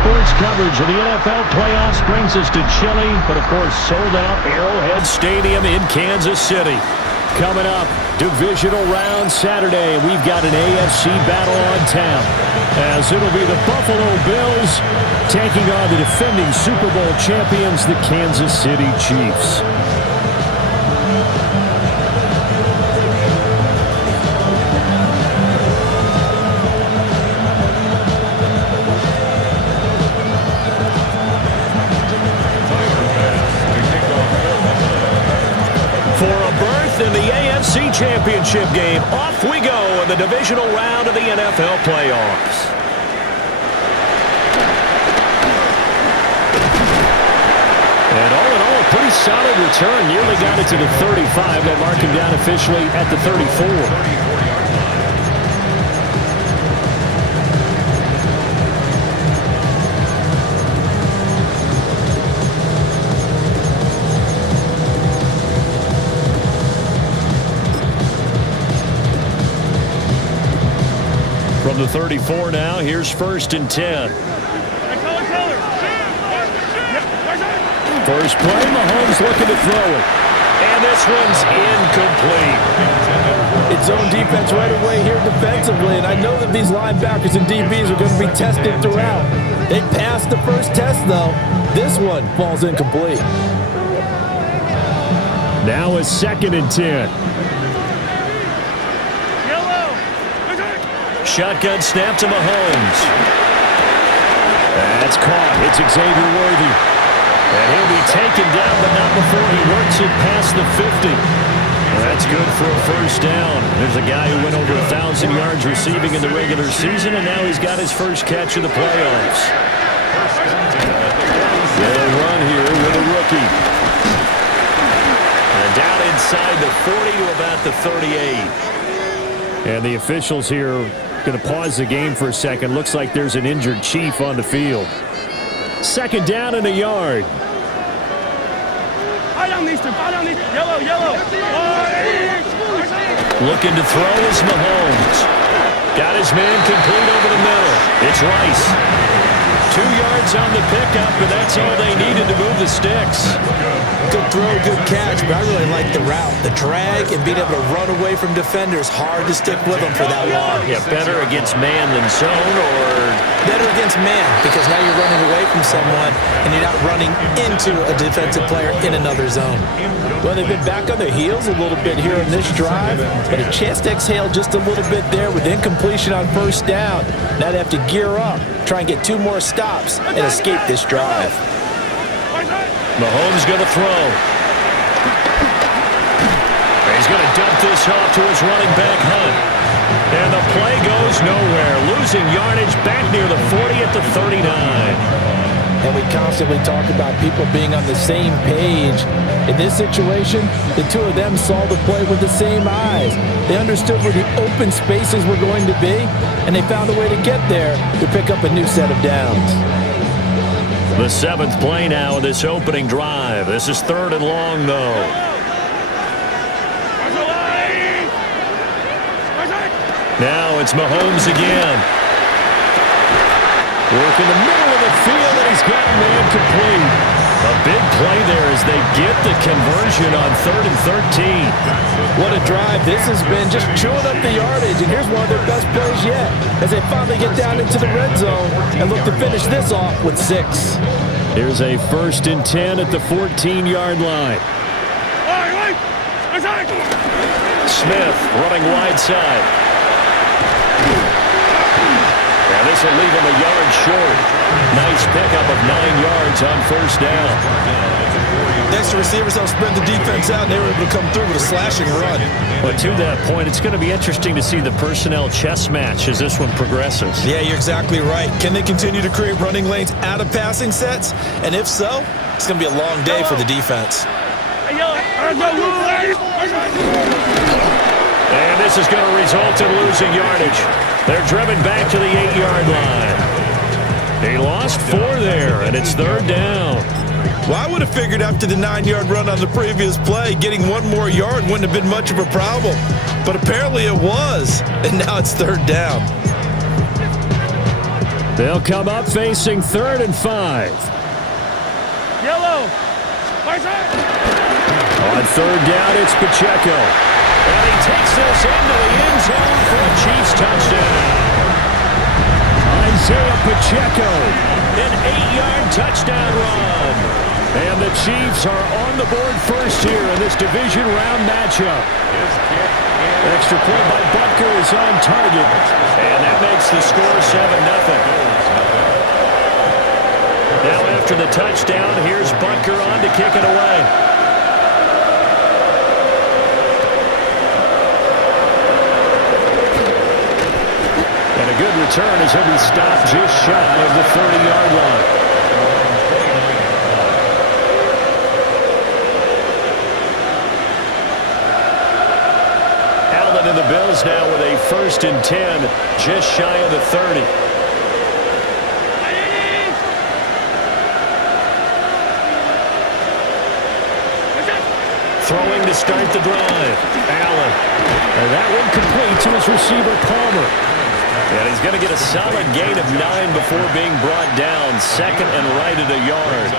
sports coverage of the NFL playoffs brings us to chilly, but of course sold out Arrowhead Stadium in Kansas City. Coming up, Divisional round Saturday, and we've got an AFC battle on tap, as it'll be the Buffalo Bills taking on the defending Super Bowl champions, the Kansas City Chiefs. In the AFC Championship game, off we go in the divisional round of the NFL playoffs. And all in all, a pretty solid return. Nearly got it to the 35. They'll mark him down officially at the 34. From the 34 now, here's 1st and 10. First play, Mahomes looking to throw it. And this one's incomplete. It's zone defense right away here defensively, and I know that these linebackers and DBs are going to be tested throughout. They passed the first test, though. This one falls incomplete. Now it's 2nd and 10. Shotgun snap to Mahomes. That's caught. It's Xavier Worthy. And he'll be taken down, but not before he works it past the 50. That's good for a first down. There's a guy who went over 1,000 yards receiving in the regular season, and now he's got his first catch of the playoffs. They'll run here with a rookie. And down inside the 40 to about the 38. And the officials here going to pause the game for a second. Looks like there's an injured Chief on the field. 2nd down and a yard. Looking to throw is Mahomes. Got his man complete over the middle. It's Rice. 2 yards on the pickup, but that's all they needed to move the sticks. Good throw, good catch, but I really like the route. The drag and being able to run away from defenders. Hard to stick with them for that long. Yeah, better against man than zone, or better against man, because now you're running away from someone and you're not running into a defensive player in another zone. Well, they've been back on their heels a little bit here on this drive, but a chance to exhale just a little bit there with incompletion on first down. Now they have to gear up, try and get 2 more stops and escape this drive. Mahomes going to throw. He's going to dump this off to his running back, Hunt. And the play goes nowhere. Losing yardage back near the 40 at the 39. And we constantly talk about people being on the same page. In this situation, the 2 of them saw the play with the same eyes. They understood where the open spaces were going to be, and they found a way to get there to pick up a new set of downs. The 7th play now of this opening drive. This is 3rd and long, though. Now it's Mahomes again. Work in the middle of the field, and he's got a man complete. A big play there as they get the conversion on 3rd and 13. What a drive this has been, just chewing up the yardage. And here's one of their best plays yet as they finally get down into the red zone and look to finish this off with 6. Here's a 1st and 10 at the 14-yard line. Smith running wide side. And this will leave him a yard short. Nice pickup of 9 yards on first down. Next, the receivers help spread the defense out, and they were able to come through with a slashing run. But to that point, it's going to be interesting to see the personnel chess match as this one progresses. Yeah, you're exactly right. Can they continue to create running lanes out of passing sets? And if so, it's going to be a long day for the defense. And this is going to result in losing yardage. They're driven back to the 8-yard line. He lost 4 there, and it's 3rd down. Well, I would have figured after the 9-yard run on the previous play, getting 1 more yard wouldn't have been much of a problem. But apparently it was, and now it's 3rd down. They'll come up facing 3rd and 5. Yellow. On 3rd down, it's Pacheco. And he takes this into the end zone for a Chiefs touchdown. Isaiah Pacheco, an 8-yard touchdown run. And the Chiefs are on the board first here in this division round matchup. Extra point by Butker is on target. And that makes the score 7-0. Now after the touchdown, here's Butker on to kick it away. And a good return as he'll be stopped just shy of the 30-yard line. Allen and the Bills now with a 1st and 10, just shy of the 30. Throwing to start the drive. Allen. And that one complete to his receiver, Palmer. And he's going to get a solid gain of 9 before being brought down. 2nd and right at a yard.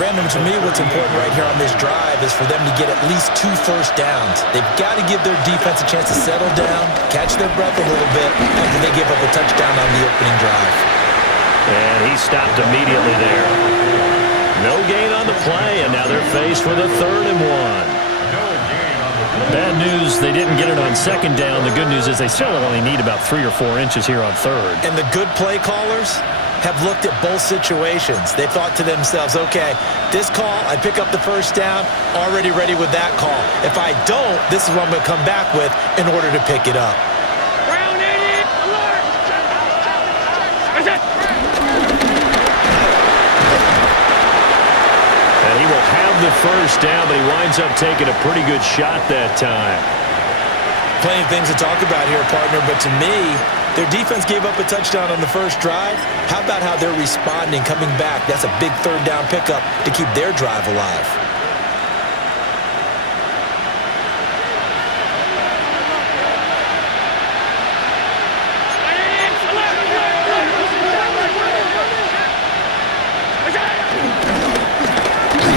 Brandon, to me, what's important right here on this drive is for them to get at least 2 first downs. They've got to give their defense a chance to settle down, catch their breath a little bit after they give up a touchdown on the opening drive. And he stopped immediately there. No gain on the play, and now they're faced with a 3rd and 1. Bad news, they didn't get it on 2nd down. The good news is they still only need about 3 or 4 inches here on 3rd. And the good play callers have looked at both situations. They thought to themselves, okay, this call, I pick up the first down, already ready with that call. If I don't, this is what I'm going to come back with in order to pick it up. And he will have the first down, but he winds up taking a pretty good shot that time. Plenty of things to talk about here, partner, but to me, their defense gave up a touchdown on the first drive. How about how they're responding, coming back? That's a big 3rd down pickup to keep their drive alive.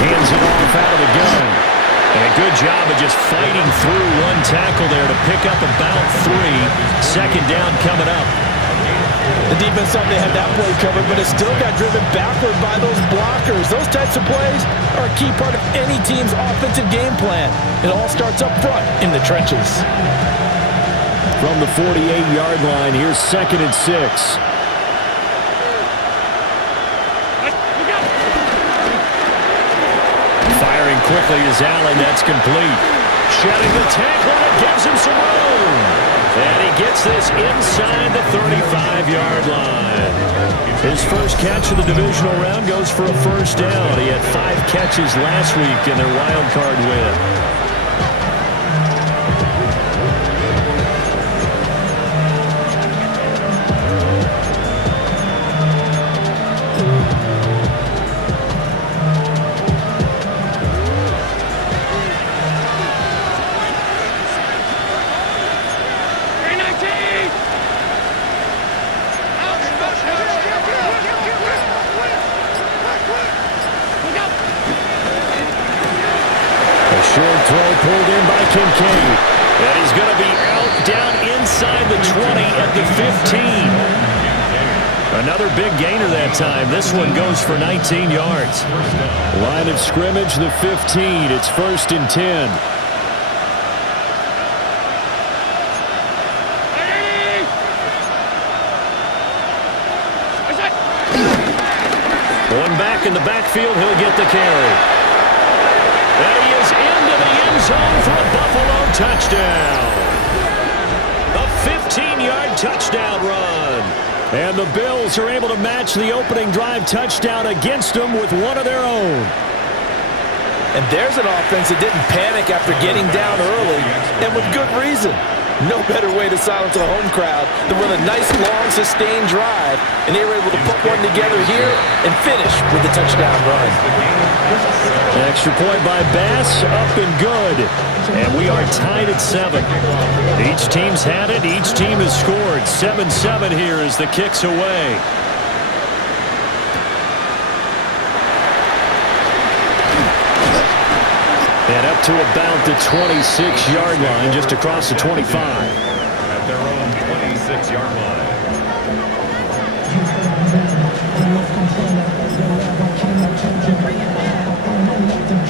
Hands it off out of the gun. And a good job of just fighting through one tackle there to pick up about 3. 2nd down coming up. The defense thought they had that play covered, but it still got driven backward by those blockers. Those types of plays are a key part of any team's offensive game plan. It all starts up front in the trenches. From the 48-yard line, here's 2nd and 6. Firing quickly is Allen. That's complete. Shedding the tackle, and it gives him some room. And he gets this inside the 35-yard line. His first catch of the divisional round goes for a first down. He had 5 catches last week in their wild card win. Short throw pulled in by Kincaid. And he's going to be out down inside the 20 at the 15. Another big gainer that time. This one goes for 19 yards. Line of scrimmage, the 15. It's 1st and 10. One back in the backfield, he'll get the carry. And he is into the end zone for a Buffalo touchdown. A 15-yard touchdown run. And the Bills are able to match the opening drive touchdown against them with one of their own. And there's an offense that didn't panic after getting down early, and with good reason. No better way to silence a home crowd than with a nice, long, sustained drive. And they were able to put one together here and finish with a touchdown run. Extra point by Bass, up and good. And we are tied at 7. Each team's had it. Each team has scored. 7-7 here as the kick's away. And up to about the 26-yard line, just across the 25. At their own 26-yard line.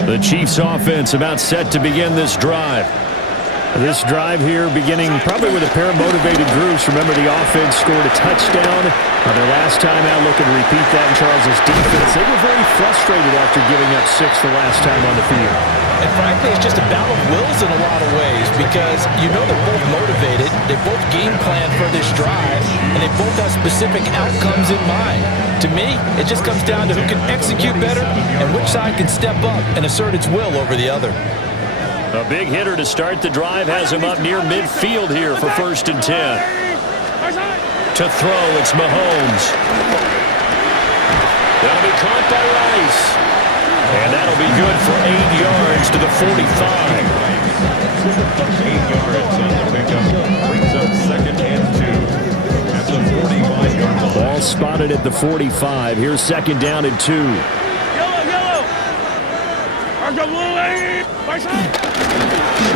The Chiefs offense about set to begin this drive. This drive here beginning probably with a pair of motivated groups. Remember, the offense scored a touchdown on their last time out. Looking to repeat that in Charles's defense. They were very frustrated after giving up 6 the last time on the field. And frankly, it's just a battle of wills in a lot of ways because you know they're both motivated, they both game plan for this drive, and they both have specific outcomes in mind. To me, it just comes down to who can execute better and which side can step up and assert its will over the other. A big hitter to start the drive has him up near midfield here for 1st and 10. To throw, it's Mahomes. That'll be caught by Rice. And that'll be good for 8 yards to the 45. 8 yards on the pickup. Brings up 2nd and 2. At the 45-yard line. Ball spotted at the 45. Here's 2nd down and 2. Yellow.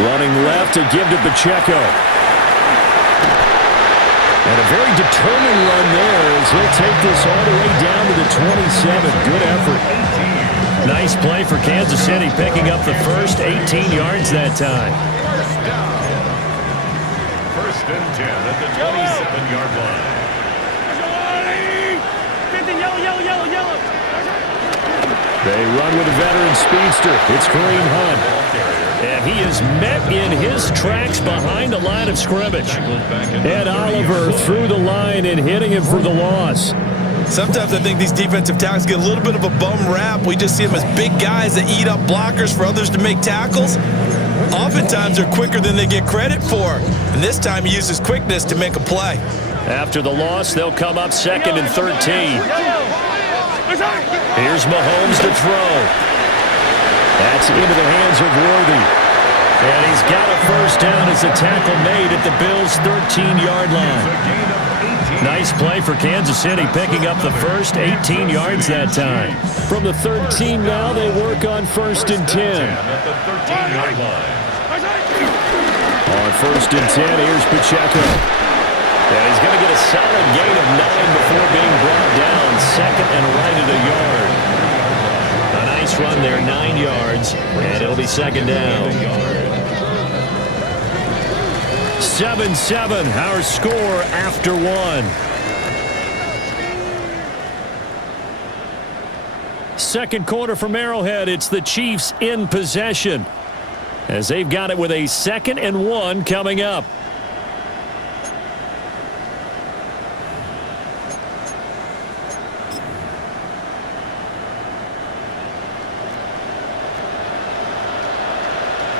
Running left to give to Pacheco. And a very determined run there as he'll take this all the way down to the 27. Good effort. Nice play for Kansas City, picking up the first 18 yards that time. First down. 1st and 10 at the 27-yard line. Yellow. They run with a veteran speedster. It's Kareem Hunt. And he is met in his tracks behind the line of scrimmage. Ed Oliver through the line and hitting him for the loss. Sometimes I think these defensive tackles get a little bit of a bum rap. We just see them as big guys that eat up blockers for others to make tackles. Oftentimes they're quicker than they get credit for. And this time he uses quickness to make a play. After the loss, they'll come up 2nd and 13. Here's Mahomes to throw. That's into the hands of Worthy. And he's got a first down as a tackle made at the Bills' 13-yard line. Nice play for Kansas City, picking up the first 18 yards that time. From the 13 now, they work on 1st and 10. At the 13-yard line. On 1st and 10, here's Pacheco. And he's going to get a solid gain of 9 before being brought down. 2nd and right at a yard. A nice run there, 9 yards, and it'll be 2nd down. 7-7, our score after 1. Second quarter from Arrowhead, it's the Chiefs in possession as they've got it with a 2nd and 1 coming up.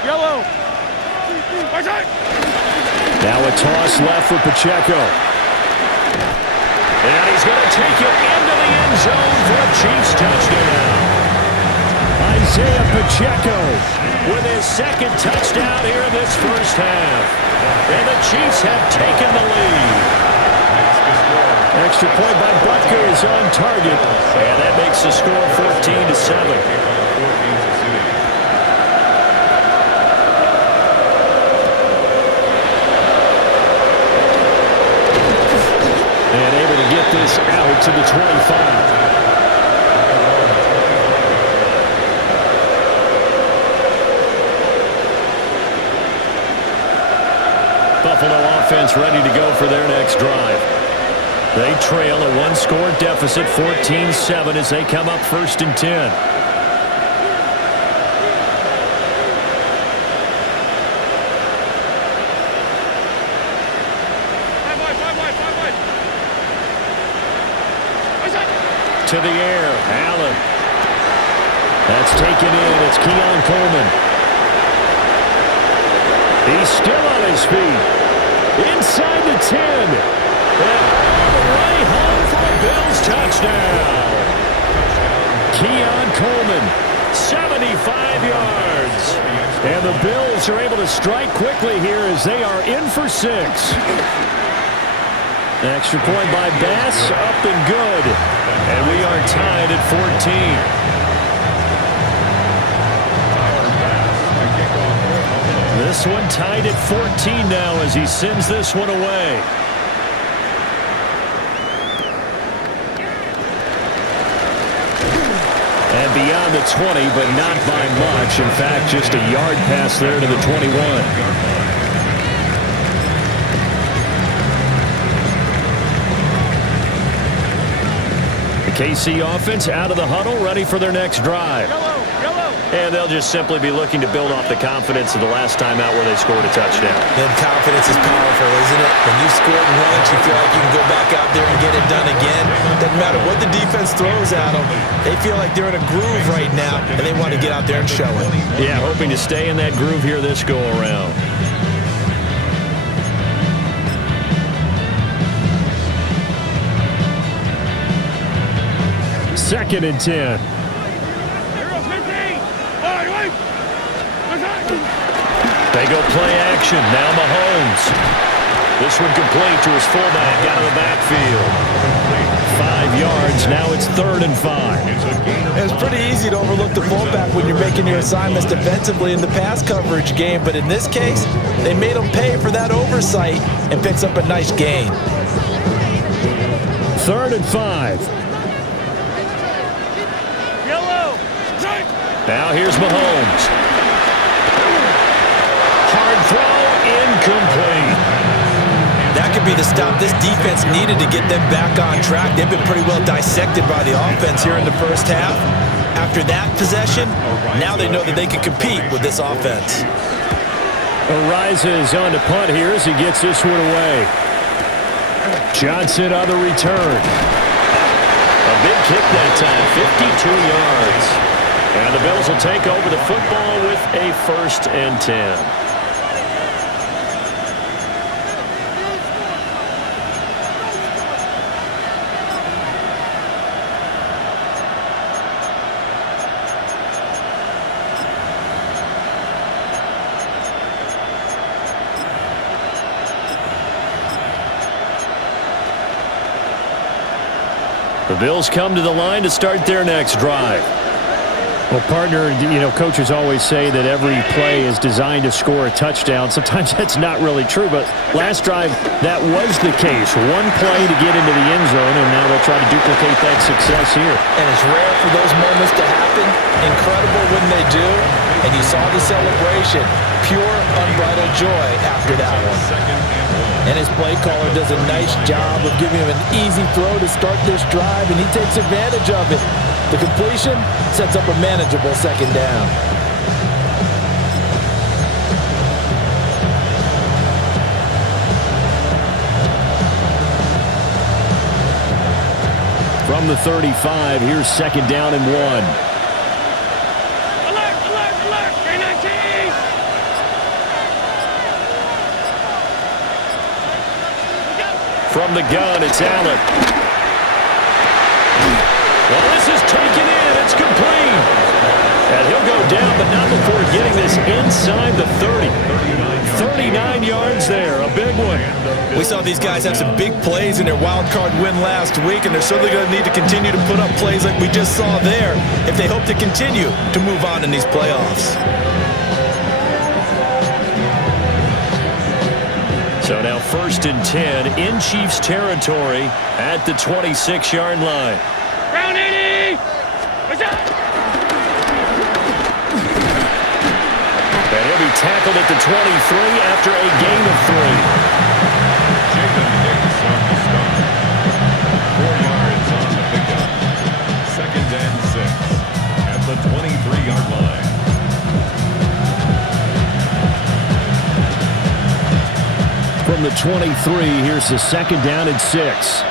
Yellow. Now a toss left for Pacheco. And he's going to take it into the end zone for a Chiefs touchdown. Isaiah Pacheco with his 2nd touchdown here in this first half. And the Chiefs have taken the lead. Extra point by Butker is on target. And that makes the score 14-7. And able to get this out to the 25. Buffalo offense ready to go for their next drive. They trail a 1-score deficit, 14-7, as they come up 1st and 10. To the air, Allen. That's taken in. It's Keon Coleman. He's still on his feet. inside the 10. And all the way home for a Bills touchdown. Keon Coleman, 75 yards. And the Bills are able to strike quickly here as they are in for 6. Extra point by Bass, up and good. And we are tied at 14. This one tied at 14 now as he sends this one away. And beyond the 20, but not by much. In fact, just a yard pass there to the 21. The KC offense out of the huddle, ready for their next drive. And they'll just simply be looking to build off the confidence of the last time out where they scored a touchdown. Then confidence is powerful, isn't it? When you've scored once, you feel like you can go back out there and get it done again. Doesn't matter what the defense throws at them. They feel like they're in a groove right now, and they want to get out there and show it. Yeah, hoping to stay in that groove here this go-around. Second and 10. They go play action. Now Mahomes. This one complete to his fullback out of the backfield. 5 yards. Now it's 3rd and 5. It's pretty easy to overlook the fullback when you're making your assignments defensively in the pass coverage game. But in this case, they made him pay for that oversight and picks up a nice gain. 3rd and 5. Yellow. Now here's Mahomes. Hard throw, incomplete. That could be the stop this defense needed to get them back on track. They've been pretty well dissected by the offense here in the first half. After that possession, now they know that they can compete with this offense. Arises on to punt here as he gets this one away. Johnson on the return. A big kick that time, 52 yards. And the Bills will take over the football with a 1st and 10. The Bills come to the line to start their next drive. Well, partner, coaches always say that every play is designed to score a touchdown. Sometimes that's not really true, but last drive, that was the case. One play to get into the end zone, and now they'll try to duplicate that success here. And it's rare for those moments to happen. Incredible when they do. And you saw the celebration. Pure, unbridled joy after that one. And his play caller does a nice job of giving him an easy throw to start this drive, and he takes advantage of it. The completion sets up a manageable 2nd down. From the 35, here's 2nd down and 1. Alert, alert, alert. K-19. From the gun, it's Allen. Well, this is taken in. It's complete. And he'll go down, but not before getting this inside the 30. 39 yards there, a big one. We saw these guys have some big plays in their wild card win last week, and they're certainly going to need to continue to put up plays like we just saw there if they hope to continue to move on in these playoffs. So now 1st and 10 in Chiefs territory at the 26-yard line. Ground 80. What's up? And he'll be tackled at the 23 after a gain of 3. Jacob Hicks on the start. 4 yards on the pickup. 2nd and 6 at the 23-yard line. From the 23, here's the 2nd down and 6.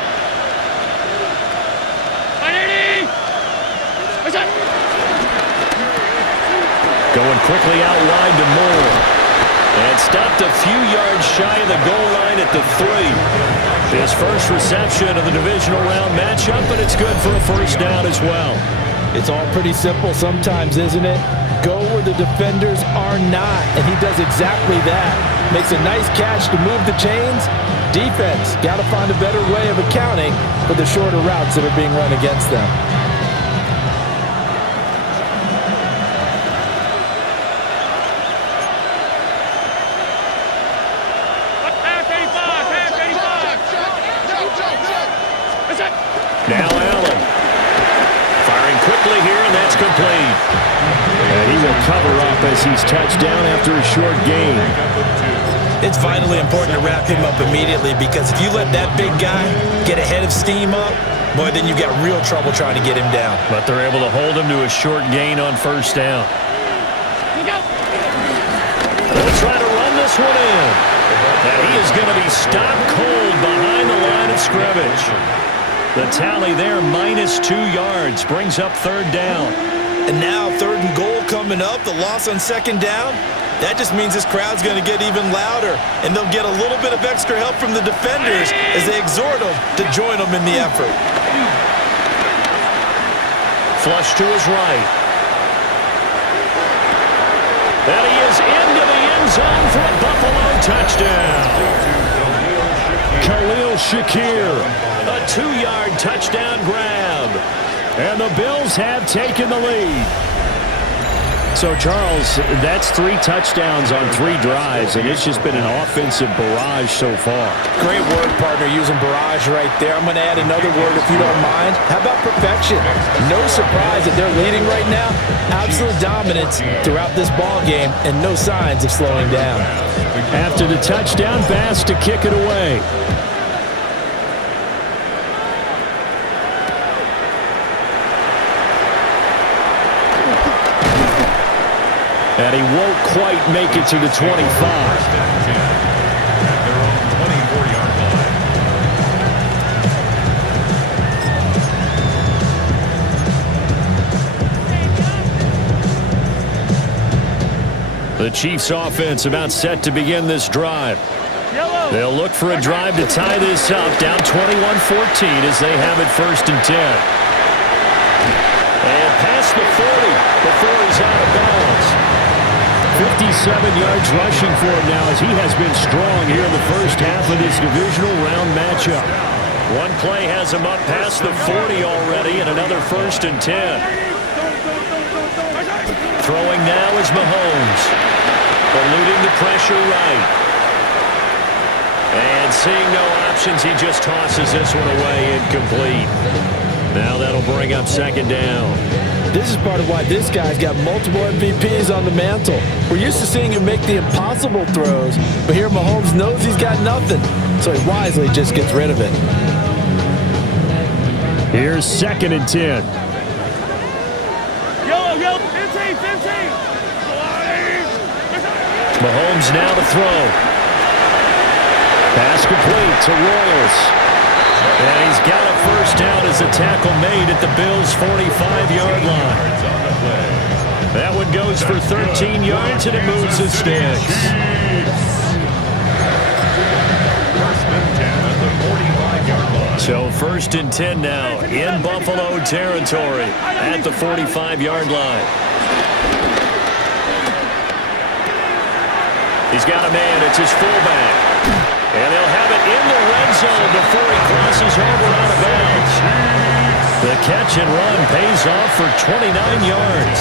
Going quickly out wide to Moore. And stopped a few yards shy of the goal line at the 3. His first reception of the divisional round matchup, but it's good for a first down as well. It's all pretty simple sometimes, isn't it? Go where the defenders are not, and he does exactly that. Makes a nice catch to move the chains. Defense, got to find a better way of accounting for the shorter routes that are being run against them. Now Allen. Firing quickly here, and that's complete. And he will cover up as he's touched down after a short gain. It's vitally important to wrap him up immediately, because if you let that big guy get ahead of steam up, boy, then you've got real trouble trying to get him down. But they're able to hold him to a short gain on first down. They'll try to run this one in. And he is going to be stopped cold behind the line of scrimmage. The tally there, -2 yards, brings up third down. And now 3rd and goal coming up, the loss on 2nd down. That just means this crowd's going to get even louder, and they'll get a little bit of extra help from the defenders as they exhort them to join them in the effort. Flush to his right. And he is into the end zone for a Buffalo touchdown. Khalil Shakir, a 2-yard touchdown grab. And the Bills have taken the lead. So, Charles, that's 3 touchdowns on 3 drives, and it's just been an offensive barrage so far. Great word, partner, using barrage right there. I'm going to add another word if you don't mind. How about perfection? No surprise that they're leading right now. Absolute dominance throughout this ball game, and no signs of slowing down. After the touchdown, Bass to kick it away. And he won't quite make it to the 25. They're on the 24-yard line. The Chiefs offense about set to begin this drive. They'll look for a drive to tie this up, down 21-14 as they have it 1st and 10. And past the 40 before he's out of bounds. 57 yards rushing for him now as he has been strong here in the first half of this divisional round matchup. One play has him up past the 40 already, and another 1st and 10. Throwing now is Mahomes. Eluding the pressure right. And seeing no options, he just tosses this one away incomplete. Now that'll bring up 2nd down. This is part of why this guy's got multiple MVPs on the mantle. We're used to seeing him make the impossible throws, but here Mahomes knows he's got nothing, so he wisely just gets rid of it. Here's 2nd and 10. Yellow, 15. Mahomes now to throw. Pass complete to Royals. And he's got a first down as a tackle made at the Bills' 45-yard line. That one goes for 13 yards, and it moves the sticks. So 1st and 10 now in Buffalo territory at the 45-yard line. He's got a man. It's his fullback. And they'll have it in the red zone before he crosses over out of bounds. The catch and run pays off for 29 yards.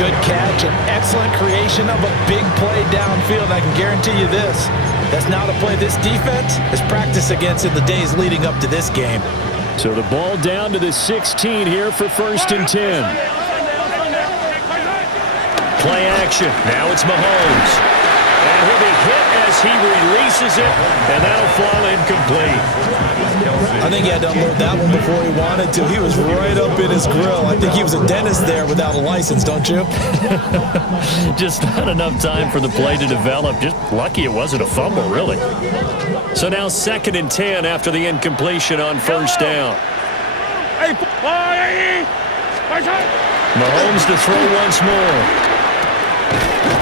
Good catch and excellent creation of a big play downfield. I can guarantee you this. That's not a play this defense has practiced against in the days leading up to this game. So the ball down to the 16 here for 1st and 10. Play action. Now it's Mahomes. And he'll be hit as he releases it, and that'll fall incomplete. I think he had to unload that one before he wanted to. He was right up in his grill. I think he was a dentist there without a license, don't you? Just not enough time for the play to develop. Just lucky it wasn't a fumble, really. So now 2nd and 10 after the incompletion on 1st down. Mahomes to throw once more.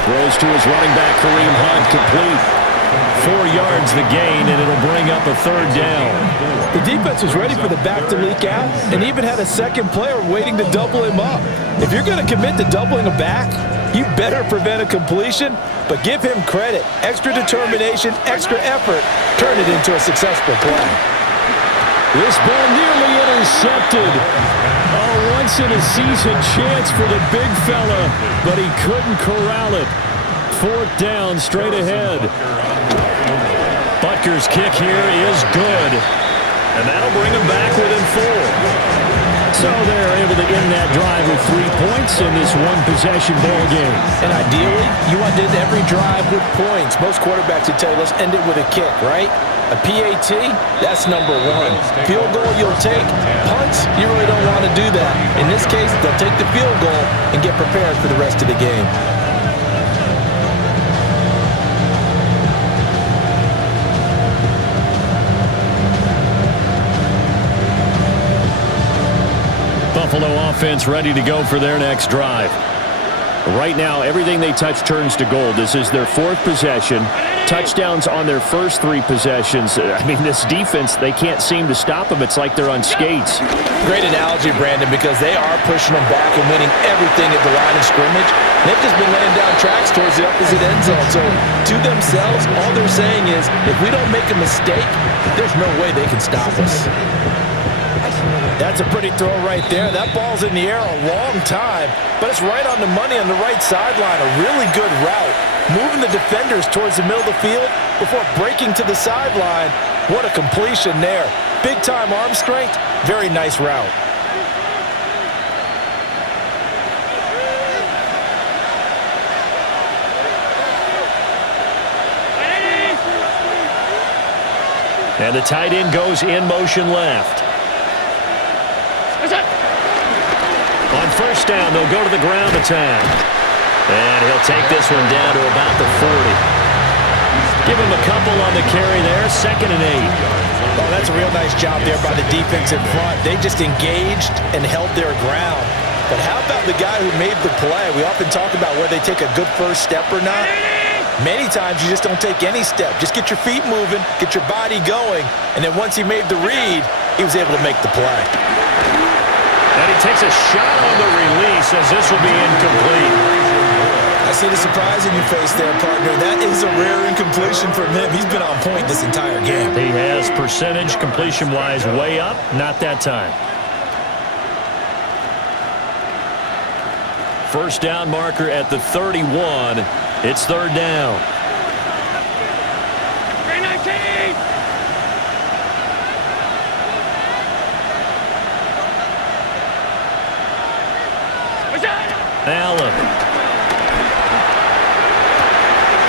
Throws to his running back, Kareem Hunt, complete. 4 yards the gain, and it'll bring up a third down. The defense was ready for the back to leak out and even had a second player waiting to double him up. If you're going to commit to doubling a back, you better prevent a completion, but give him credit. Extra determination, extra effort, turn it into a successful play. This ball nearly intercepted. A once-in-a-season chance for the big fella, but he couldn't corral it. 4th down, straight ahead. Butker's kick here is good, and that'll bring him back within 4. So they're able to end that drive with 3 points in this one-possession ball game. And ideally, you want to end every drive with points. Most quarterbacks would tell you, let's end it with a kick, right? A PAT, that's number 1. Field goal you'll take. Punts, you really don't want to do that. In this case, they'll take the field goal and get prepared for the rest of the game. Buffalo offense ready to go for their next drive. Right now, everything they touch turns to gold. This is their 4th possession. Touchdowns on their first 3 possessions. I mean, this defense, they can't seem to stop them. It's like they're on skates. Great analogy, Brandon, because they are pushing them back and winning everything at the line of scrimmage. They've just been laying down tracks towards the opposite end zone. So, to themselves, all they're saying is, if we don't make a mistake, there's no way they can stop us. That's a pretty throw right there. That ball's in the air a long time, but it's right on the money on the right sideline. A really good route. Moving the defenders towards the middle of the field before breaking to the sideline. What a completion there. Big-time arm strength. Very nice route. And the tight end goes in motion left. On first down, they'll go to the ground attack. And he'll take this one down to about the 40. Give him a couple on the carry there. 2nd and 8. Oh, that's a real nice job there by the defense in front. They just engaged and held their ground. But how about the guy who made the play? We often talk about whether they take a good first step or not. Many times you just don't take any step. Just get your feet moving, get your body going, and then once he made the read, he was able to make the play. And he takes a shot on the release as this will be incomplete. I see the surprise in your face there, partner. That is a rare incompletion from him. He's been on point this entire game. He has percentage completion-wise way up. Not that time. First down marker at the 31. It's 3rd down. 319! Allen.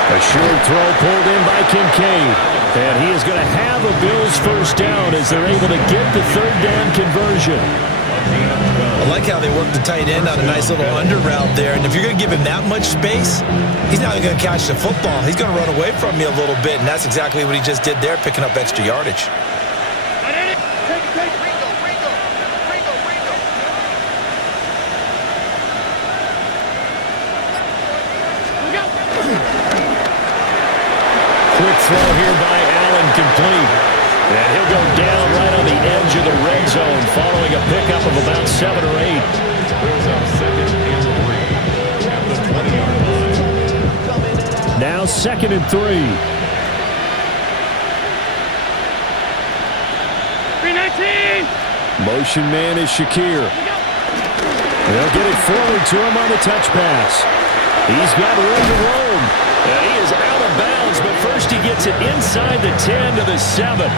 A short throw pulled in by Kincaid. And he is going to have a Bills first down as they're able to get the 3rd down conversion. I like how they work the tight end on a nice little under route there. And if you're going to give him that much space, he's not going to catch the football. He's going to run away from you a little bit, and that's exactly what he just did there, picking up extra yardage. Quick throw here by Allen, complete. And he'll go down right on the edge of the red zone following a pickup of about 7 or 8. Brings up 2nd and 3 at the 20-yard line. Now 2nd and 3. 319! Motion man is Shakir. They'll get it forward to him on the touch pass. He's got room to roam. He is out of bounds, but first he gets it inside the 10 to the 7.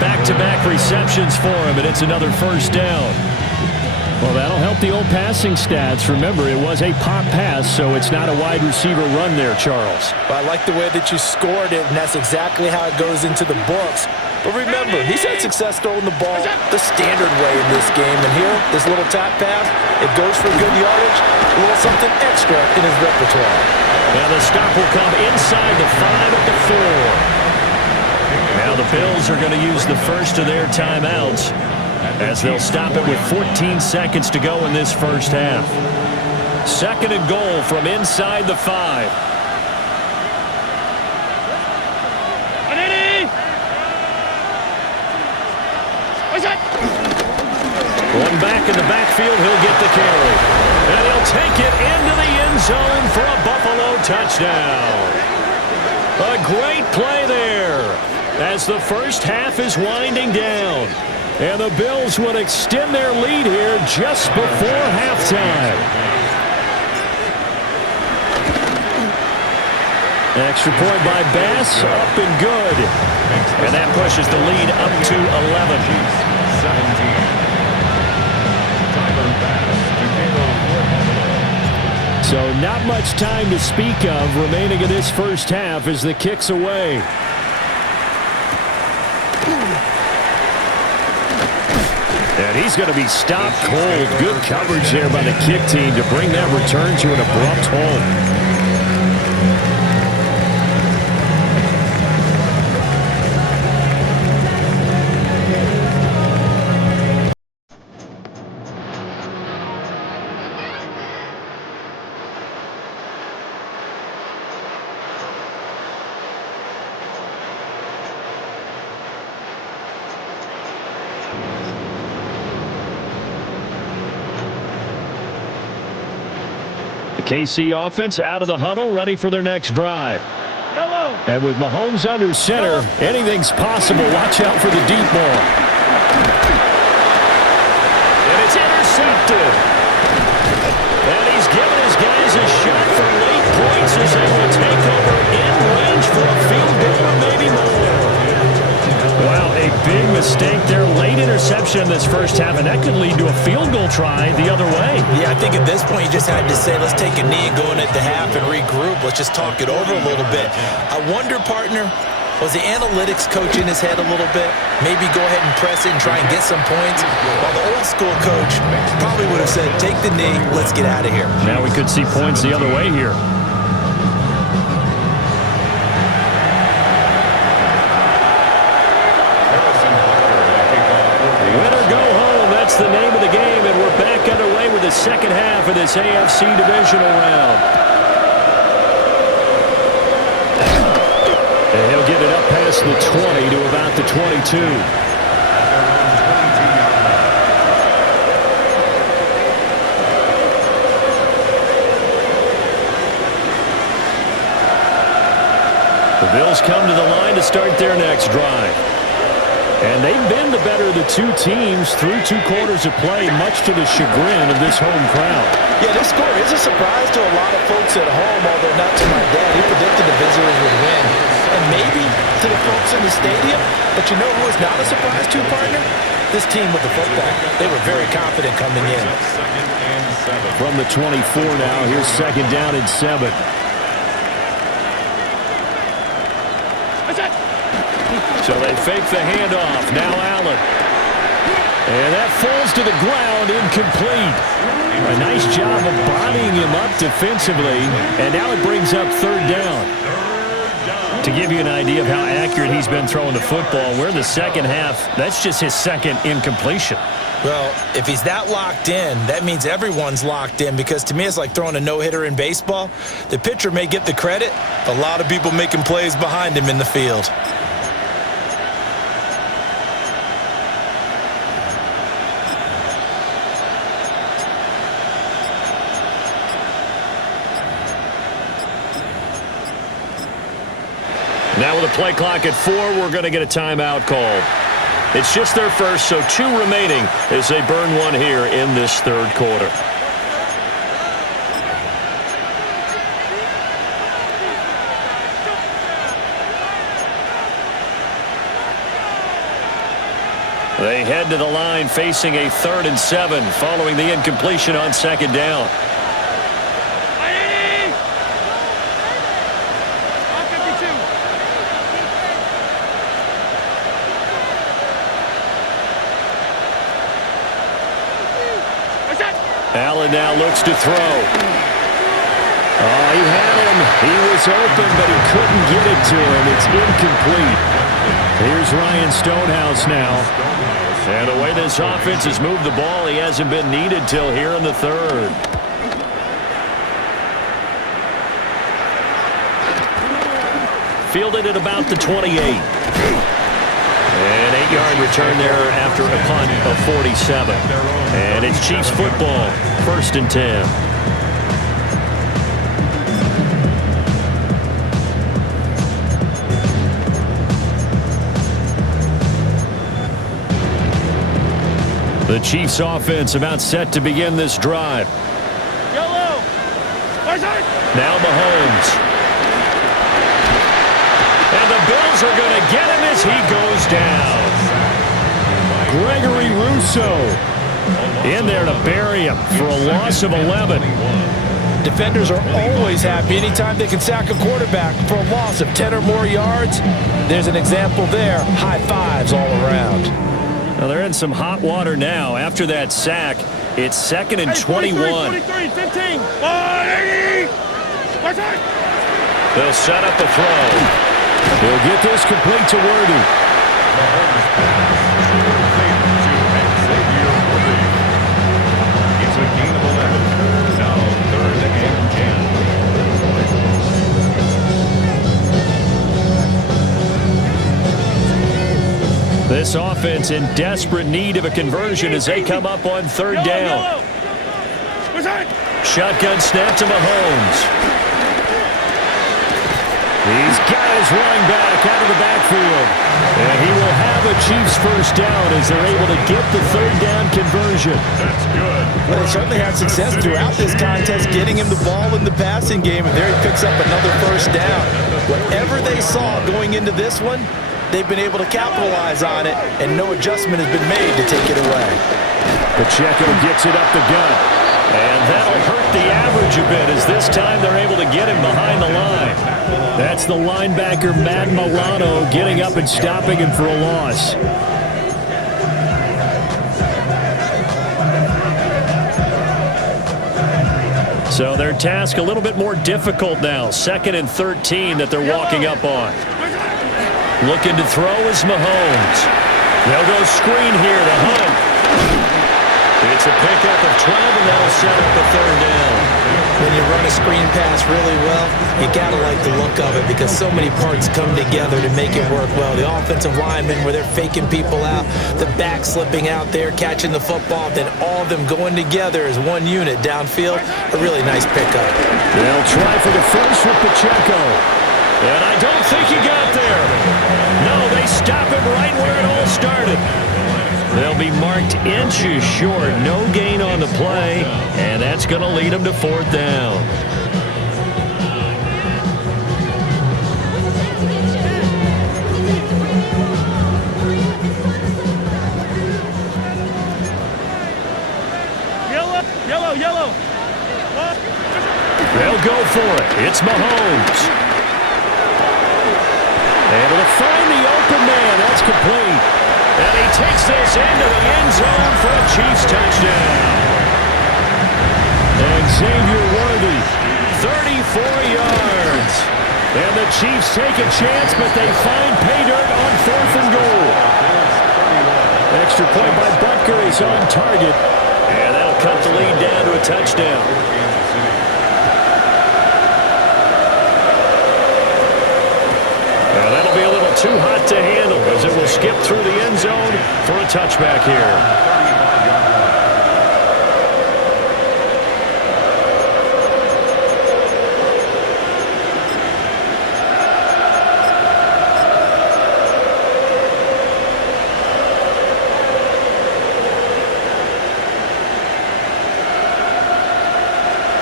Back-to-back receptions for him, and it's another first down. Well, that'll help the old passing stats. Remember, it was a pop pass, so it's not a wide receiver run there, Charles. Well, I like the way that you scored it, and that's exactly how it goes into the books. But remember, he's had success throwing the ball the standard way in this game. And here, this little tap pass, it goes for good yardage, a little something extra in his repertoire. Now the stop will come inside the 5 at the 4. Now the Bills are going to use the first of their timeouts as they'll stop it with 14 seconds to go in this first half. Second and goal from inside the 5. One back in the backfield, he'll get the carry. And he'll take it into the end zone for a Buffalo touchdown. A great play there as the first half is winding down. And the Bills would extend their lead here just before halftime. Extra point by Bass, up and good. And that pushes the lead up to 11. 17. So not much time to speak of remaining in this first half as the kick's away. And he's going to be stopped cold. Good coverage there by the kick team to bring that return to an abrupt halt. KC offense out of the huddle, ready for their next drive. And with Mahomes under center, anything's possible. Watch out for the deep ball. And it's intercepted. And he's given his guys a shot for late points as they will take over in range for a field goal or maybe more. Wow, a big mistake there. Late interception in this first half, and that could lead to a field goal try the other way. Yeah, I think at this point you just had to say, let's take a knee and go in at the half and regroup. Let's just talk it over a little bit. I wonder, partner, was the analytics coach in his head a little bit? Maybe go ahead and press it and try and get some points? While the old school coach probably would have said, take the knee, let's get out of here. Now we could see points the other way here. That's the name of the game, and we're back underway with the second half of this AFC Divisional round. And he'll get it up past the 20 to about the 22. The Bills come to the line to start their next drive. And they've been the better of the two teams through 2 quarters of play, much to the chagrin of this home crowd. Yeah, this score is a surprise to a lot of folks at home, although not to my dad. He predicted the visitors would win. And maybe to the folks in the stadium. But you know who is not a surprise to, partner? This team with the football. They were very confident coming in. From the 24 now, here's second down and 7. So they fake the handoff. Now Allen. And that falls to the ground, incomplete. A nice job of bodying him up defensively. And now it brings up third down. To give you an idea of how accurate he's been throwing the football, we're in the second half. That's just his second incompletion. Well, if he's that locked in, that means everyone's locked in, because to me it's like throwing a no-hitter in baseball. The pitcher may get the credit, but a lot of people making plays behind him in the field. Now with a play clock at 4, we're going to get a timeout called. It's just their first, so 2 remaining as they burn one here in this third quarter. They head to the line facing a 3rd and 7 following the incompletion on second down. Allen now looks to throw. Oh, he had him. He was open, but he couldn't get it to him. It's incomplete. Here's Ryan Stonehouse now. And the way this offense has moved the ball, he hasn't been needed till here in the third. Fielded at about the 28. An 8-yard return there after a punt of 47. And it's Chiefs football, 1st and 10. The Chiefs offense about set to begin this drive. Yellow. Now Mahomes. And the Bills are going to get him as he goes down. Gregory Rousseau in there to bury him for a loss of 11. Defenders are always happy anytime they can sack a quarterback for a loss of 10 or more yards. There's an example there. High fives all around. Well, they're in some hot water now. After that sack, it's 2nd and 21. 23, 15. They'll set up a throw. He'll get this complete to Worthy. It's a gain of 11. Now 3rd and 10. This offense in desperate need of a conversion as they come up on 3rd down. Shotgun snap to Mahomes. He's got his running back out of the backfield. And he will have a Chiefs 1st down as they're able to get the 3rd down conversion. That's good. Well, they certainly had success throughout this contest, getting him the ball in the passing game, and there he picks up another 1st down. Whatever they saw going into this one, they've been able to capitalize on it, and no adjustment has been made to take it away. Pacheco gets it up the gut. And that'll hurt the average a bit as this time they're able to get him behind the line. That's the linebacker, Matt Milano, getting up and stopping him for a loss. So their task a little bit more difficult now. 2nd and 13 that they're walking up on. Looking to throw is Mahomes. They'll go screen here to Hunt. It's a pickup of 12, and that'll set up the 3rd down. When you run a screen pass really well, you got to like the look of it because so many parts come together to make it work well. The offensive linemen, where they're faking people out, the back slipping out there, catching the football, then all of them going together as one unit downfield. A really nice pickup. They'll try for the first with Pacheco. And I don't think he got there. No, they stop him right where it all started. They'll be marked inches short. No gain on the play. And that's going to lead them to 4th down. Yellow. They'll go for it. It's Mahomes. Able to find the open man. That's complete. And he takes this into the end zone for a Chiefs touchdown. And Xavier Worthy, 34 yards. And the Chiefs take a chance, but they find pay dirt on 4th and goal. Extra point by Butker is on target. And that'll cut the lead down to a touchdown. That'll be a little too hot to handle as it will skip through the end zone for a touchback here.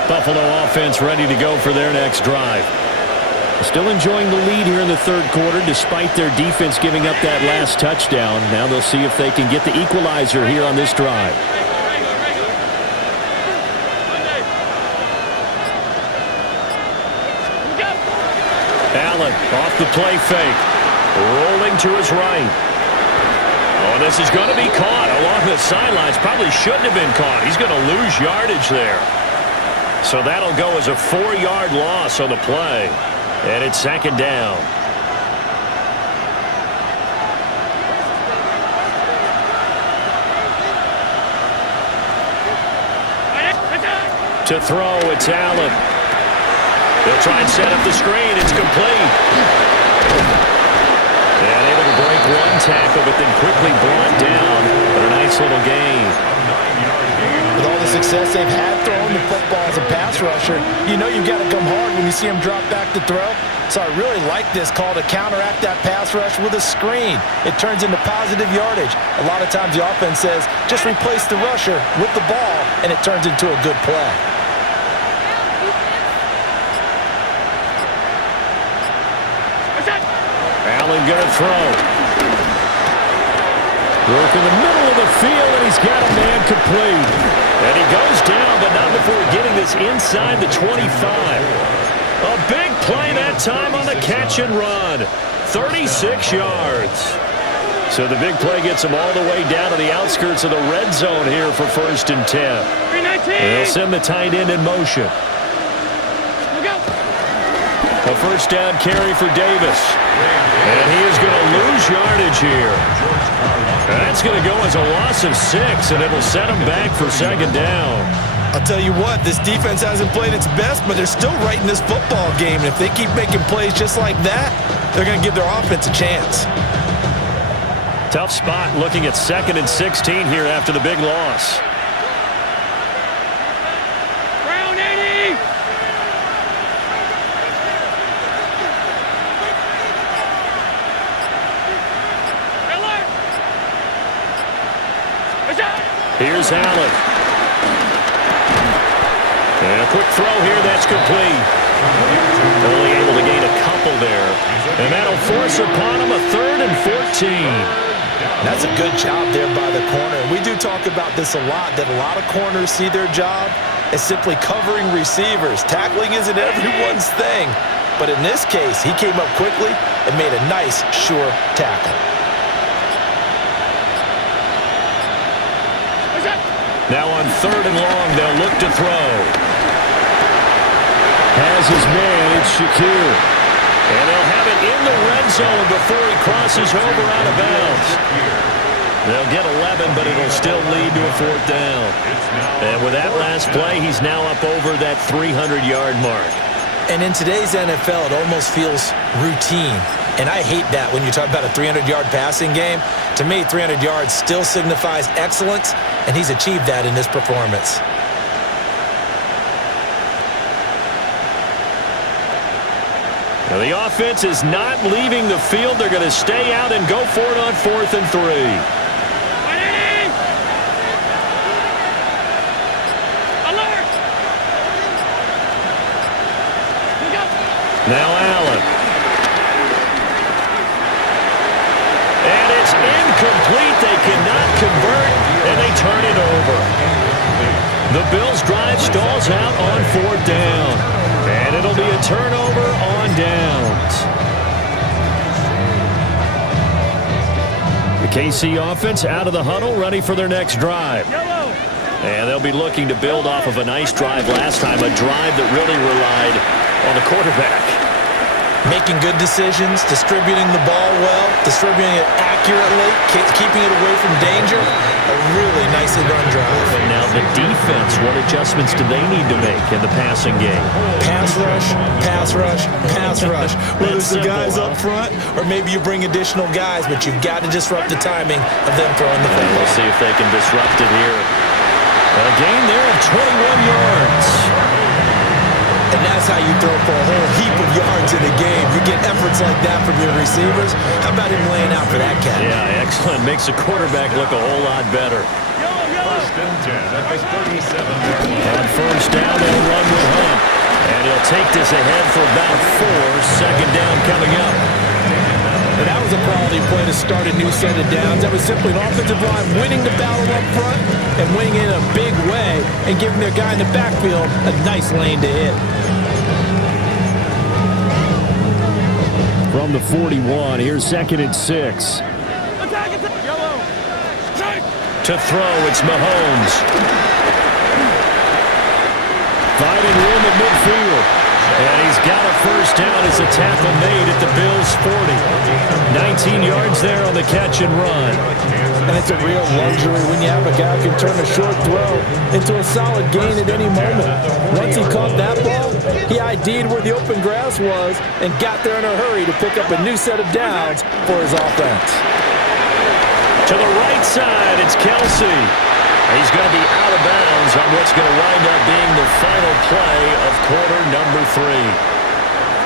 Buffalo offense ready to go for their next drive. Still enjoying the lead here in the 3rd quarter despite their defense giving up that last touchdown. Now they'll see if they can get the equalizer here on this drive. Allen off the play fake. Rolling to his right. Oh, this is going to be caught along the sidelines. Probably shouldn't have been caught. He's going to lose yardage there. So that'll go as a 4-yard loss on the play. And it's 2nd down. To throw, it's Allen. They'll try and set up the screen. It's complete. And able to break one tackle, but then quickly brought down. But a nice little gain. With all the success they've had throwing the football as a pass rusher, you know you've got to come hard when you see him drop back to throw. So I really like this call to counteract that pass rush with a screen. It turns into positive yardage. A lot of times the offense says, just replace the rusher with the ball, and it turns into a good play. Allen going to throw. Work in the middle of the field, and he's got a man complete. And he goes down, but not before getting this inside the 25. A big play that time on the catch and run. 36 yards. So the big play gets him all the way down to the outskirts of the red zone here for 1st and 10. They'll send the tight end in motion. A first down carry for Davis. And he is going to lose yardage here. That's going to go as a loss of 6, and it'll set him back for 2nd down. I'll tell you what, this defense hasn't played its best, but they're still right in this football game. And if they keep making plays just like that, they're going to give their offense a chance. Tough spot looking at 2nd and 16 here after the big loss. Brown 80. Here's Allen. And a quick throw here, that's complete. Only able to gain a couple there. And that'll force upon him a 3rd and 14. That's a good job there by the corner. We do talk about this a lot, that a lot of corners see their job as simply covering receivers. Tackling isn't everyone's thing. But in this case, he came up quickly and made a nice, sure tackle. Now on 3rd and long, they'll look to throw. Has his man, it's Shakir. And they'll have it in the red zone before he crosses over out of bounds. They'll get 11, but it'll still lead to a 4th down. And with that last play, he's now up over that 300-yard mark. And in today's NFL, it almost feels routine. And I hate that when you talk about a 300-yard passing game. To me, 300 yards still signifies excellence, and he's achieved that in this performance. Now the offense is not leaving the field. They're going to stay out and go for it on 4th and 3. Now Allen. And it's incomplete. They cannot convert, and they turn it over. The Bills' drive stalls out on 4th down. And it'll be a turnover on downs. The KC offense out of the huddle, ready for their next drive. And they'll be looking to build off of a nice drive last time, a drive that really relied on the quarterback. Making good decisions, distributing the ball well, distributing it accurately, keeping it away from danger. A really nicely run drive. Now the defense, what adjustments do they need to make in the passing game? Pass rush, pass rush, pass rush. Whether it's the guys up front or maybe you bring additional guys, but you've got to disrupt the timing of them throwing the football. We'll see if they can disrupt it here. A gain there of 21 yards. And that's how you throw for a whole heap of yards in a game. You get efforts like that from your receivers. How about him laying out for that catch? Yeah, excellent. Makes the quarterback look a whole lot better. 1st and 10 at the 37. On 1st down, they'll run with Hunt. And he'll take this ahead for about 4. 2nd down coming up. And that was a quality play to start a new set of downs. That was simply an offensive line winning the battle up front and winning in a big way and giving their guy in the backfield a nice lane to hit. From the 41, here's 2nd and 6. To throw, it's Mahomes. Finding room at midfield. And he's got a first down as a tackle made at the Bills' 40. 19 yards there on the catch and run. And it's a real luxury when you have a guy who can turn a short throw into a solid gain at any moment. Once he caught that ball, he ID'd where the open grass was and got there in a hurry to pick up a new set of downs for his offense. To the right side, it's Kelsey. He's going to be out of bounds on what's going to wind up being the final play of quarter number 3.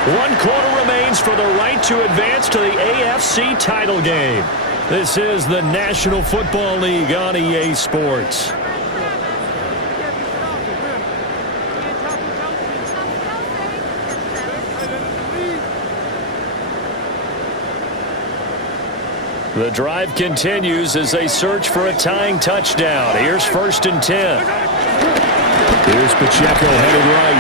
1 quarter remains for the right to advance to the AFC title game. This is the National Football League on EA Sports. The drive continues as they search for a tying touchdown. Here's 1st and 10. Here's Pacheco headed right.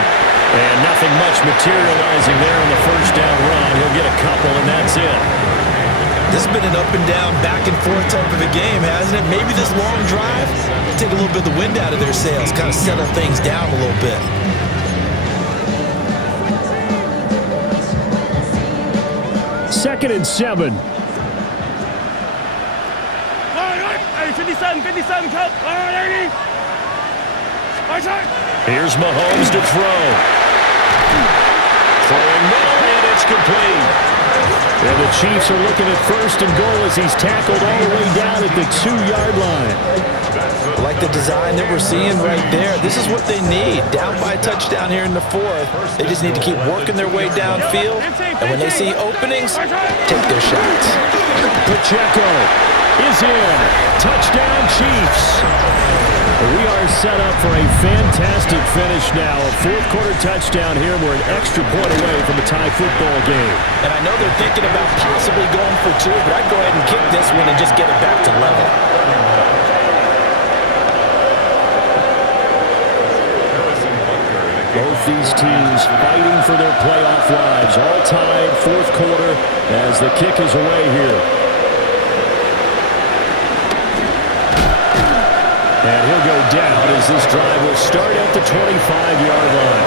And nothing much materializing there in the first down run. He'll get a couple, and that's it. This has been an up and down, back and forth type of a game, hasn't it? Maybe this long drive take a little bit of the wind out of their sails, kind of settle things down a little bit. 2nd and 7. Hey, 57, cut. All right, 80. Here's Mahomes to throw. Throwing middle, and it's complete. And the Chiefs are looking at 1st and goal as he's tackled all the way down at the 2-yard line. I like the design that we're seeing right there. This is what they need. Down by a touchdown here in the 4th. They just need to keep working their way downfield. And when they see openings, take their shots. Pacheco is in. Touchdown, Chiefs. We are set up for a fantastic finish now. A 4th quarter touchdown here. We're an extra point away from a tie football game. And I know they're thinking about possibly going for 2, but I'd go ahead and kick this one and just get it back to level. Both these teams fighting for their playoff lives. All tied, 4th quarter as the kick is away here. And he'll go down as this drive will start at the 25-yard line.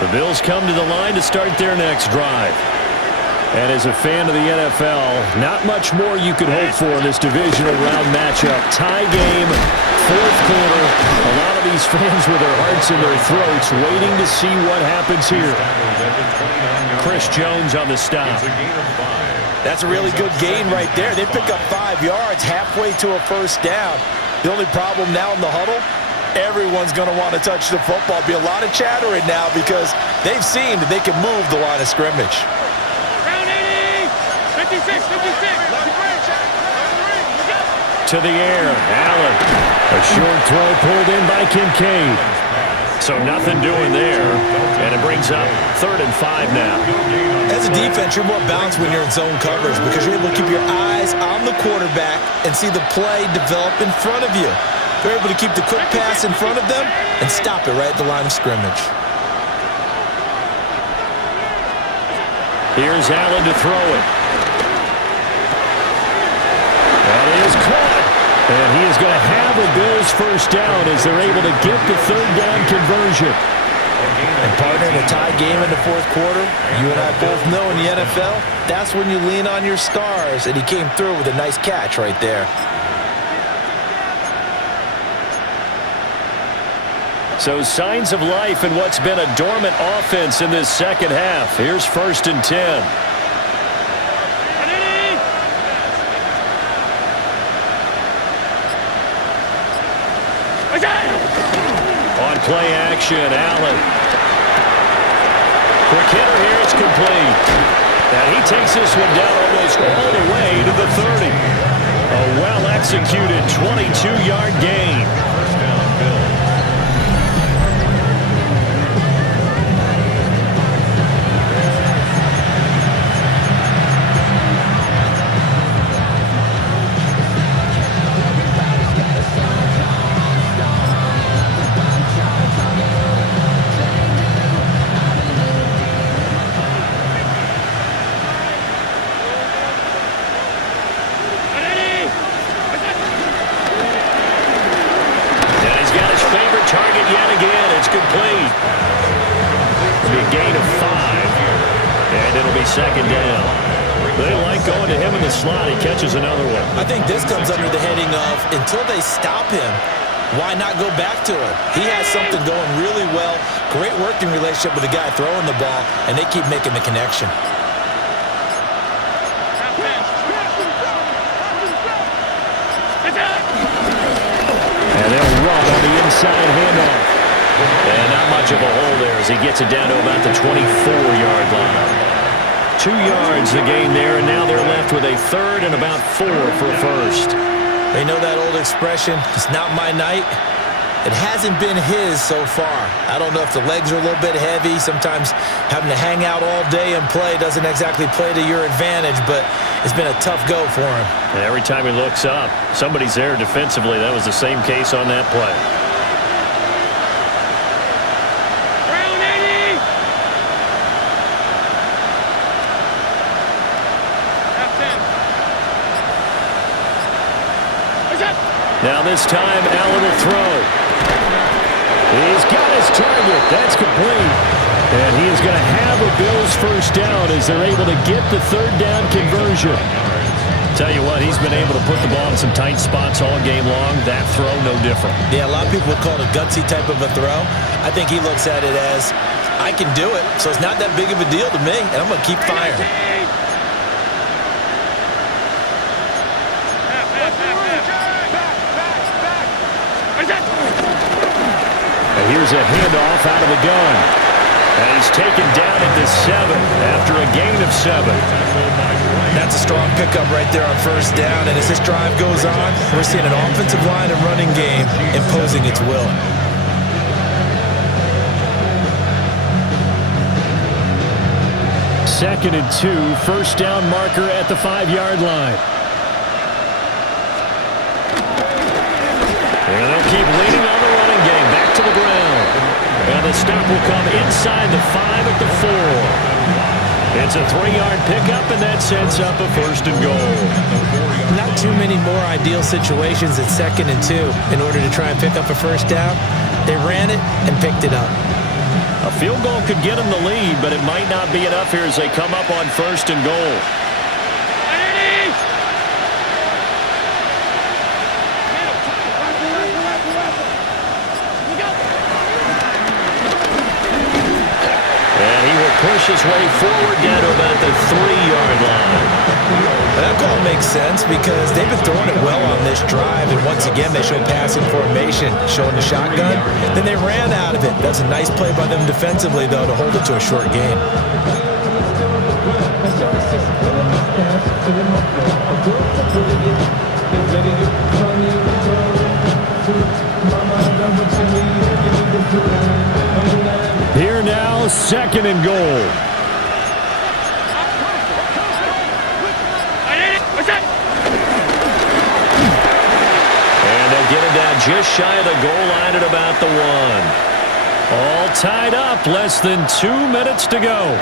The Bills come to the line to start their next drive. And as a fan of the NFL, not much more you could hope for in this divisional round matchup. Tie game, 4th quarter. A lot of these fans with their hearts in their throats waiting to see what happens here. Chris Jones on the stop. That's a really good gain right there. They pick up 5 yards halfway to a first down. The only problem now in the huddle, everyone's going to want to touch the football. Be a lot of chattering now because they've seen that they can move the line of scrimmage. 56. To the air, Allen. A short throw pulled in by Kincaid. So nothing doing there. And it brings up 3rd and 5 now. As a defense, you're more balanced when you're in zone coverage because you're able to keep your eyes on the quarterback and see the play develop in front of you. They're able to keep the quick pass in front of them and stop it right at the line of scrimmage. Here's Allen to throw it. That is caught. And he is going to have a Bills first down as they're able to get the 3rd down conversion. And partner, in a tie game in the 4th quarter, you and I both know in the NFL, that's when you lean on your stars. And he came through with a nice catch right there. So signs of life in what's been a dormant offense in this second half. Here's 1st and 10. On play action, Allen. Quick hitter here, it's complete. And he takes this one down almost all the way to the 30. A well-executed 22-yard gain. First down, Bills. a second down. They like going to him in the slot. He catches another one. I think this comes under the heading of until they stop him, why not go back to him? He has something going really well. Great working relationship with the guy throwing the ball, and they keep making the connection. And they'll run on the inside handoff. And not much of a hole there as he gets it down to about the 24-yard line. 2 yards the gain there, and now they're left with a third and about 4 for a first. They know that old expression, it's not my night. It hasn't been his so far. I don't know if the legs are a little bit heavy. Sometimes having to hang out all day and play doesn't exactly play to your advantage, but it's been a tough go for him. And every time he looks up, somebody's there defensively. That was the same case on that play. Now this time, Allen will throw. He's got his target. That's complete. And he is going to have a Bills first down as they're able to get the third down conversion. Tell you what, he's been able to put the ball in some tight spots all game long. That throw, no different. Yeah, a lot of people would call it a gutsy type of a throw. I think he looks at it as, I can do it, so it's not that big of a deal to me, and I'm going to keep firing. And here's a handoff out of the gun. And he's taken down at the 7 after a gain of 7. That's a strong pickup right there on first down. And as this drive goes on, we're seeing an offensive line and running game imposing its will. Second and 2, first down marker at the 5-yard line. And they'll keep leaning on the running game. Back to the ground. And the stop will come inside the 5 at the 4. It's a 3-yard pickup, and that sets up a first and goal. Not too many more ideal situations at second and 2 in order to try and pick up a first down. They ran it and picked it up. A field goal could get them the lead, but it might not be enough here as they come up on first and goal. Push his way forward down to about the 3-yard line. That call makes sense because they've been throwing it well on this drive, and once again they show passing formation, showing the shotgun. Then they ran out of it. That's a nice play by them defensively, though, to hold it to a short gain. Here now, second and goal. And they'll get it down just shy of the goal line at about the 1. All tied up, less than 2 minutes to go.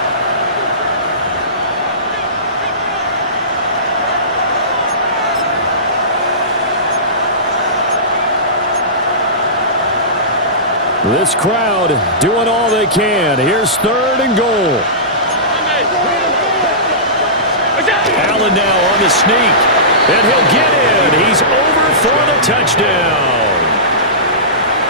This crowd doing all they can. Here's third and goal. Allen now on the sneak. And he'll get in. He's over for the touchdown.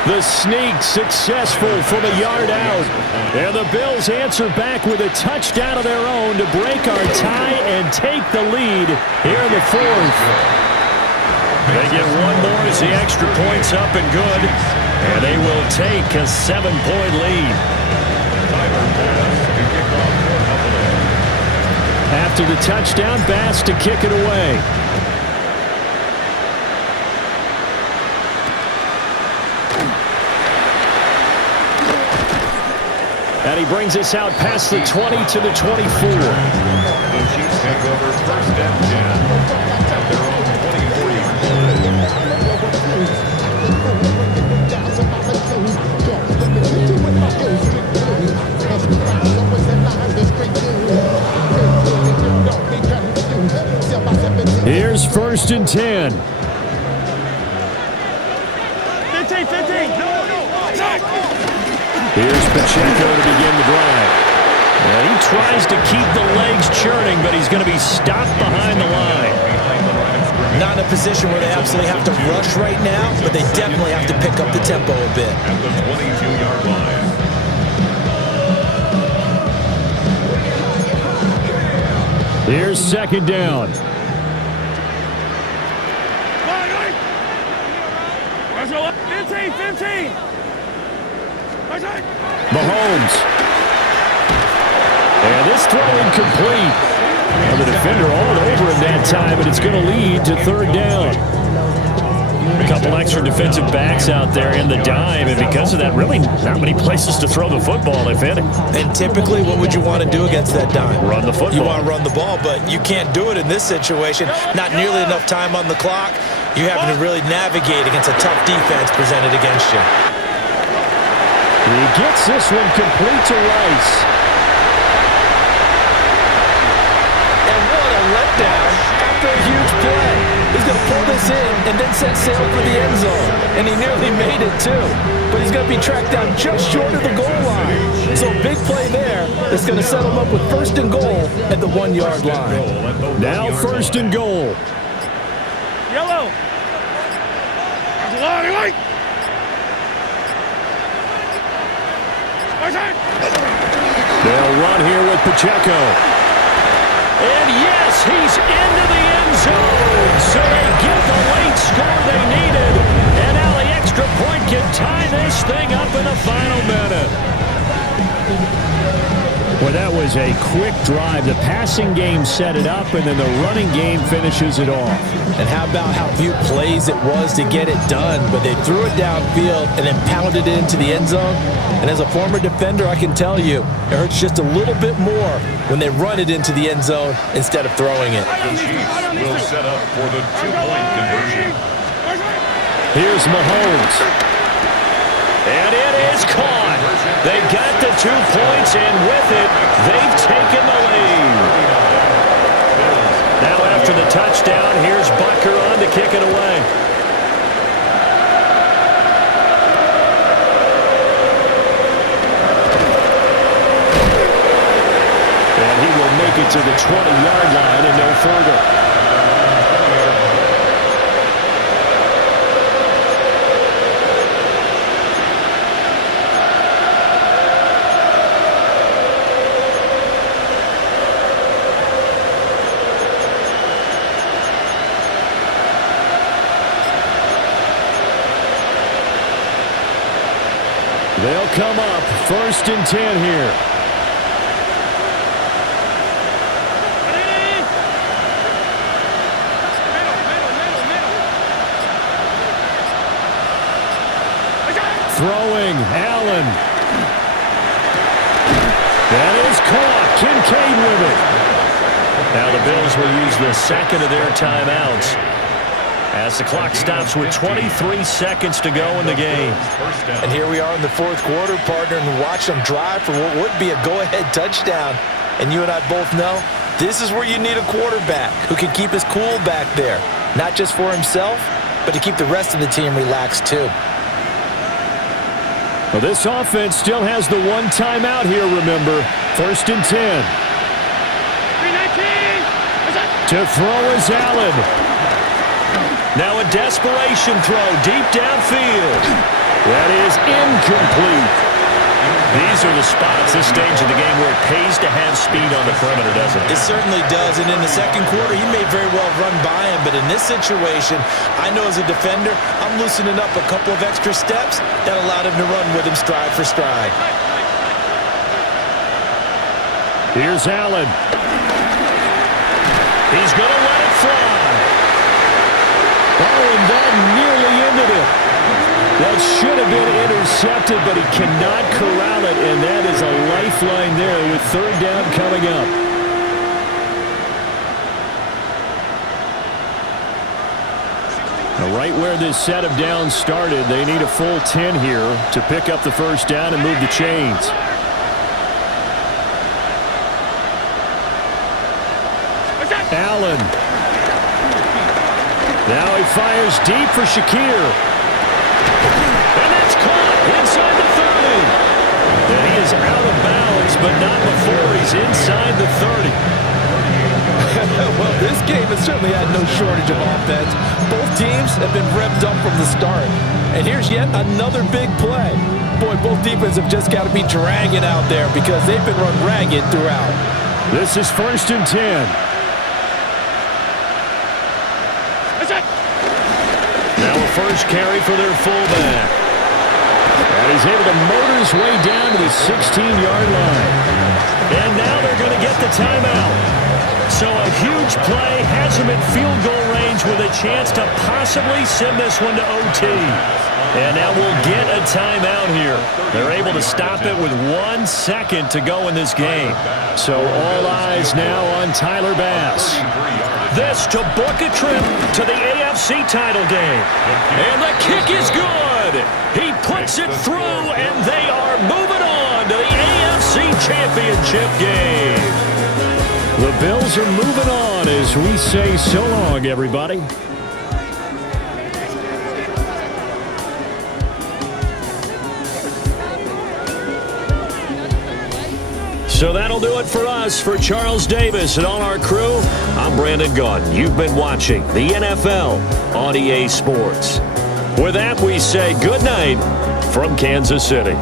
The sneak successful from a yard out. And the Bills answer back with a touchdown of their own to break our tie and take the lead here in the 4th. They get one more as the extra point's up and good. And they will take a 7-point lead. After the touchdown, Bass to kick it away. And he brings us out past the 20 to the 24. The Chiefs take over first and 10 at their own 24-yard line. Here's first and 10. 15, 15. Here's Pacheco to begin the drive. And he tries to keep the legs churning, but he's going to be stopped behind the line. Not in a position where they absolutely have to rush right now, but they definitely have to pick up the tempo a bit. At the 22-yard line. Here's second down. 15. Mahomes. And this throw incomplete. And the defender all over him that time, and it's going to lead to third down. A couple extra defensive backs out there in the dime, and because of that, really not many places to throw the football, if any. And typically, what would you want to do against that dime? Run the football. You want to run the ball, but you can't do it in this situation. Not nearly enough time on the clock. You're having to really navigate against a tough defense presented against you. He gets this one complete to Rice. And what a letdown after a huge play. He's going to pull this in and then set sail for the end zone. And he nearly made it, too. But he's going to be tracked down just short of the goal line. So a big play there is going to set him up with first and goal at the 1-yard line. Now first and goal. Yellow. They'll run here with Pacheco. And yes, he's into the end zone. So they get the late score they needed. And now the extra point can tie this thing up in the final minute. Well, that was a quick drive. The passing game set it up, and then the running game finishes it off. And how about how few plays it was to get it done, but they threw it downfield and then pounded it into the end zone. And as a former defender, I can tell you, it hurts just a little bit more when they run it into the end zone instead of throwing it. The Chiefs will set up for the two-point conversion. Here's Mahomes. And it is caught. They got the 2 points, and with it, they've taken the lead. Now after the touchdown, here's Butker on to kick it away. And he will make it to the 20-yard line and no further. They'll come up first and 10 here. Throwing, Allen. That is caught. Kincaid with it. Now the Bills will use the second of their timeouts as the clock stops with 23 seconds to go in the game. And here we are in the fourth quarter, partner, and watch them drive for what would be a go-ahead touchdown. And you and I both know this is where you need a quarterback who can keep his cool back there, not just for himself, but to keep the rest of the team relaxed too. Well, this offense still has the one timeout here, remember. First and 10. To throw is Allen. Now a desperation throw deep downfield. That is incomplete. These are the spots, this stage of the game, where it pays to have speed on the perimeter, doesn't it? It certainly does, and in the second quarter, he may very well run by him, but in this situation, I know as a defender, I'm loosening up a couple of extra steps that allowed him to run with him stride for stride. Here's Allen. He's going to let it fly. Oh, and that nearly ended it. That should have been intercepted, but he cannot corral it, and that is a lifeline there with third down coming up. Now, right where this set of downs started, they need a full 10 here to pick up the first down and move the chains. Allen. Now he fires deep for Shakir. And it's caught inside the 30. And he is out of bounds, but not before he is inside the 30. Well, this game has certainly had no shortage of offense. Both teams have been revved up from the start. And here's yet another big play. Boy, both defenses have just got to be dragging out there because they've been run ragged throughout. This is 1st and 10. Now a first carry for their fullback. And he's able to motor his way down to the 16-yard line. And now they're going to get the timeout. So a huge play has him in field goal range with a chance to possibly send this one to OT. And now we'll get a timeout here. They're able to stop it with 1 second to go in this game. So all eyes now on Tyler Bass. This to book a trip to the AFC title game. And the kick is good. He puts it through, and they are moving on to the AFC Championship game. The Bills are moving on as we say so long, everybody. So that'll do it for us. For Charles Davis and all our crew, I'm Brandon Gaudin. You've been watching the NFL on EA Sports. With that, we say good night from Kansas City.